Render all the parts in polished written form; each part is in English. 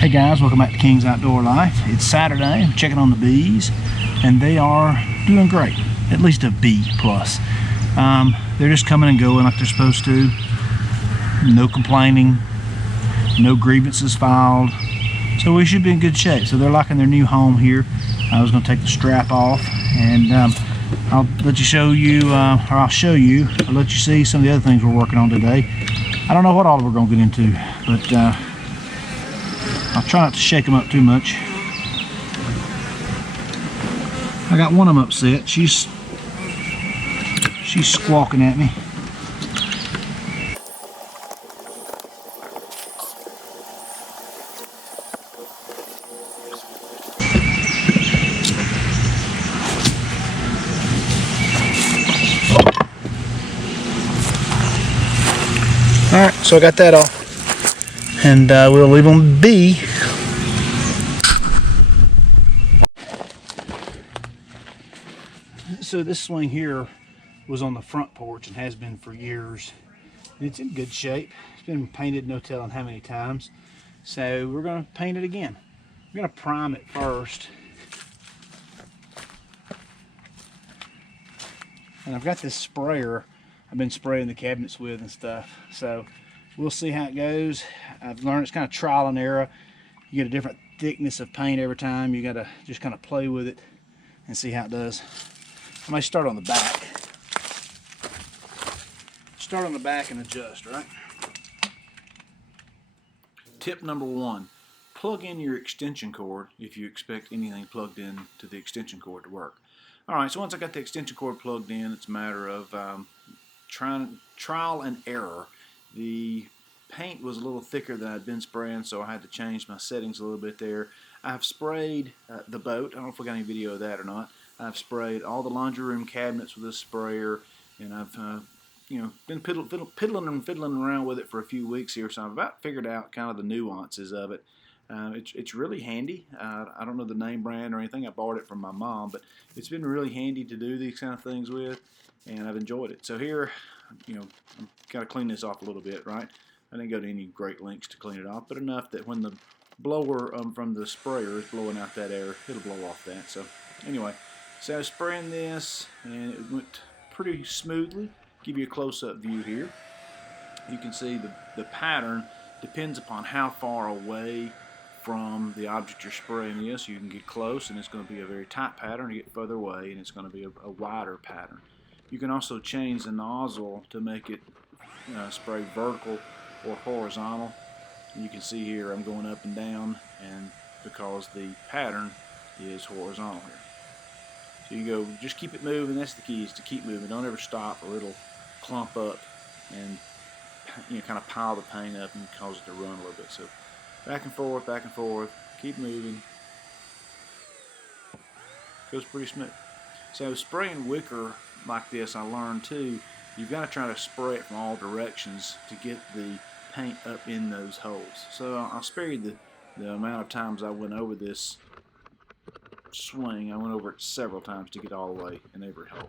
Hey guys, welcome back to King's Outdoor Life. It's Saturday. I'm checking on the bees, and they are doing great. At least a B plus. They're just coming and going like they're supposed to. No complaining, no grievances filed. So we should be in good shape. So they're liking their new home here. I was going to take the strap off, and I'll let you show you, I'll let you see some of the other things we're working on today. I don't know what all we're going to get into, but I'll try not to shake them up too much. I got one of them upset. She's squawking at me. Alright, so I got that off. And we'll leave them be. So this swing here was on the front porch and has been for years. It's in good shape. It's been painted no telling how many times. So we're going to paint it again. We're going to prime it first. And I've got this sprayer I've been spraying the cabinets with and stuff. So we'll see how it goes. I've learned it's kind of trial and error. You get a different thickness of paint every time. You got to just kind of play with it and see how it does. I might start on the back. Start on the back and adjust, right? Tip number one, plug in your extension cord if you expect anything plugged in to the extension cord to work. Alright, so once I got the extension cord plugged in, it's a matter of trial and error. The paint was a little thicker than I'd been spraying, so I had to change my settings a little bit there. I've sprayed the boat. I don't know if we got any video of that or not. I've sprayed all the laundry room cabinets with this sprayer, and I've been piddling and fiddling around with it for a few weeks here, so I've about figured out kind of the nuances of it. It's really handy. I don't know the name brand or anything. I bought it from my mom, but it's been really handy to do these kind of things with, and I've enjoyed it. So here, I'm got to clean this off a little bit, right? I didn't go to any great lengths to clean it off, but enough that when the blower from the sprayer is blowing out that air, it'll blow off that. So anyway, so I was spraying this, and it went pretty smoothly. Give you a close-up view here. You can see the pattern depends upon how far away from the object you're spraying this. You can get close, and it's going to be a very tight pattern. You get further away, and it's going to be a wider pattern. You can also change the nozzle to make it spray vertical or horizontal. And you can see here I'm going up and down, and because the pattern is horizontal here. So you go, just keep it moving. That's the key, is to keep moving. Don't ever stop, or it'll clump up and kind of pile the paint up and cause it to run a little bit. So back and forth, keep moving. Goes pretty smooth. So spraying wicker like this, I learned too, you've got to try to spray it from all directions to get the paint up in those holes. So I'll spare you the amount of times I went over this swing. I went over it several times to get all the way in every hole.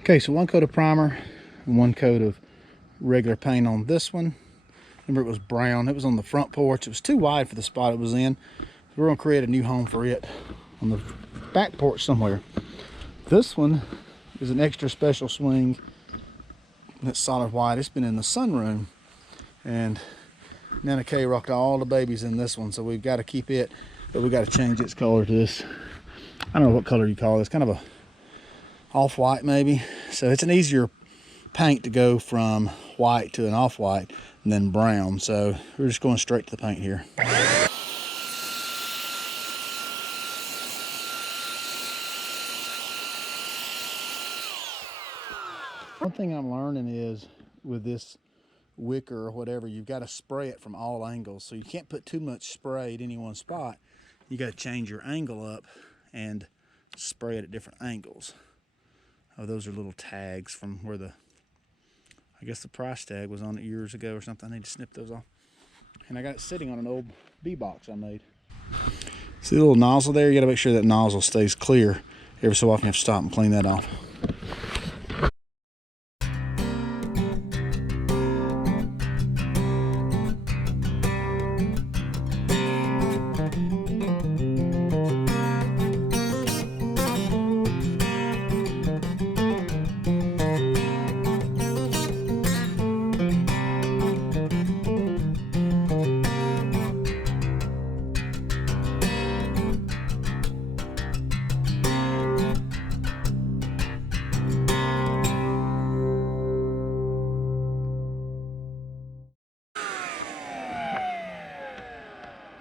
Okay, so one coat of primer and one coat of regular paint on this one. Remember, it was brown. It was on the front porch. It was too wide for the spot it was in. We're gonna create a new home for it on the back porch somewhere. This one is an extra special swing that's solid white. It's been in the sunroom, and Nana Kay rocked all the babies in this one, so we've got to keep it, but we got to change its color to this. I don't know what color you call it. It's kind of a off-white maybe. So it's an easier paint to go from white to an off-white and then brown. So we're just going straight to the paint here. One thing I'm learning is with this wicker or whatever, you've got to spray it from all angles. So you can't put too much spray at any one spot. You got to change your angle up and spray it at different angles. Oh, those are little tags from where I guess the price tag was on it years ago or something. I need to snip those off. And I got it sitting on an old bee box I made. See the little nozzle there? You got to make sure that nozzle stays clear. Every so often you have to stop and clean that off.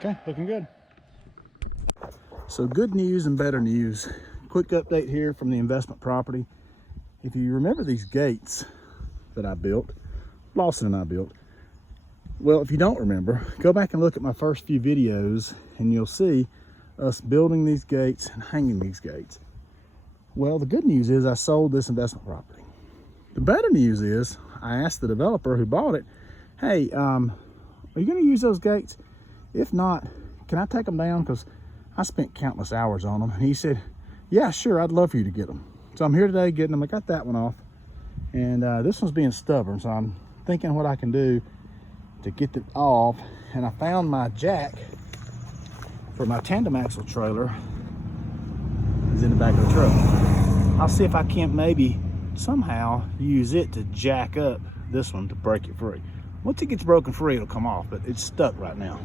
Okay, looking good. So good news and better news. Quick update here from the investment property. If you remember these gates that I built, Lawson and I built, well, if you don't remember, go back and look at my first few videos and you'll see us building these gates and hanging these gates. Well, the good news is I sold this investment property. The better news is I asked the developer who bought it, hey, are you going to use those gates? If not, can I take them down? Because I spent countless hours on them. And he said, yeah, sure, I'd love for you to get them. So I'm here today getting them. I got that one off. And this one's being stubborn. So I'm thinking what I can do to get it off. And I found my jack for my tandem axle trailer is in the back of the truck. I'll see if I can't maybe somehow use it to jack up this one to break it free. Once it gets broken free, it'll come off, but it's stuck right now.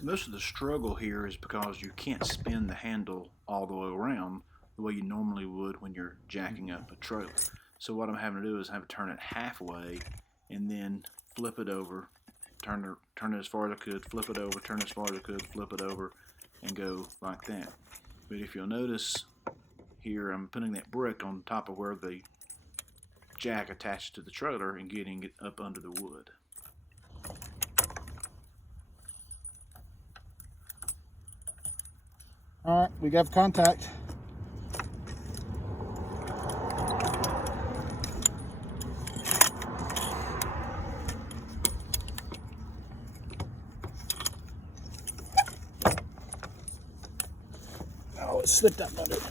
Most of the struggle here is because you can't spin the handle all the way around the way you normally would when you're jacking up a trailer. So what I'm having to do is have to turn it halfway and then flip it over, turn it as far as I could, flip it over, turn it as far as I could, flip it over, and go like that. But if you'll notice here, I'm putting that brick on top of where the jack attached to the trailer and getting it up under the wood. All right, we got contact. Oh, it slipped up under it.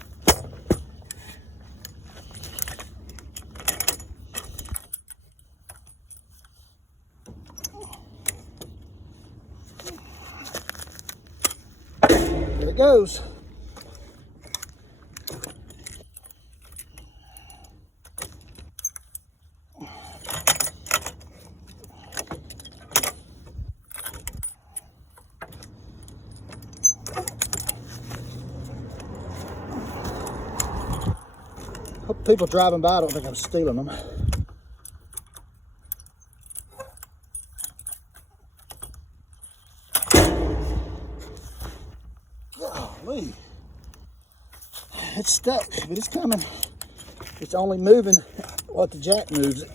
There it goes. Hope people driving by don't think I'm stealing them. Golly. It's stuck, but it's coming. It's only moving what the jack moves it.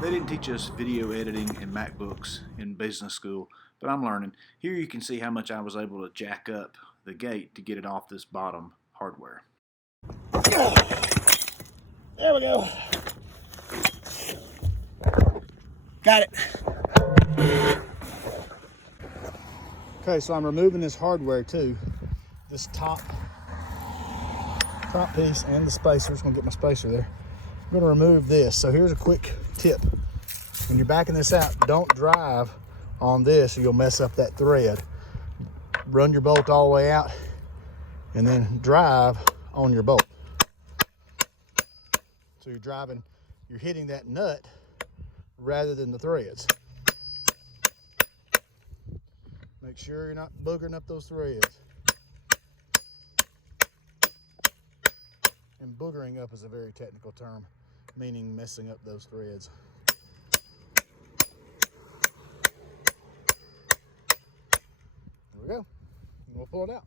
They didn't teach us video editing in MacBooks in business school, but I'm learning. Here you can see how much I was able to jack up the gate to get it off this bottom hardware. There we go. Got it. Okay, so I'm removing this hardware too. This top piece and the spacer. Just gonna get my spacer there. I'm gonna remove this. So here's a quick tip. When you're backing this out, don't drive on this or you'll mess up that thread. Run your bolt all the way out and then drive on your bolt. So you're hitting that nut rather than the threads. Make sure you're not boogering up those threads. And boogering up is a very technical term, meaning messing up those threads. There we go. And we'll pull it out.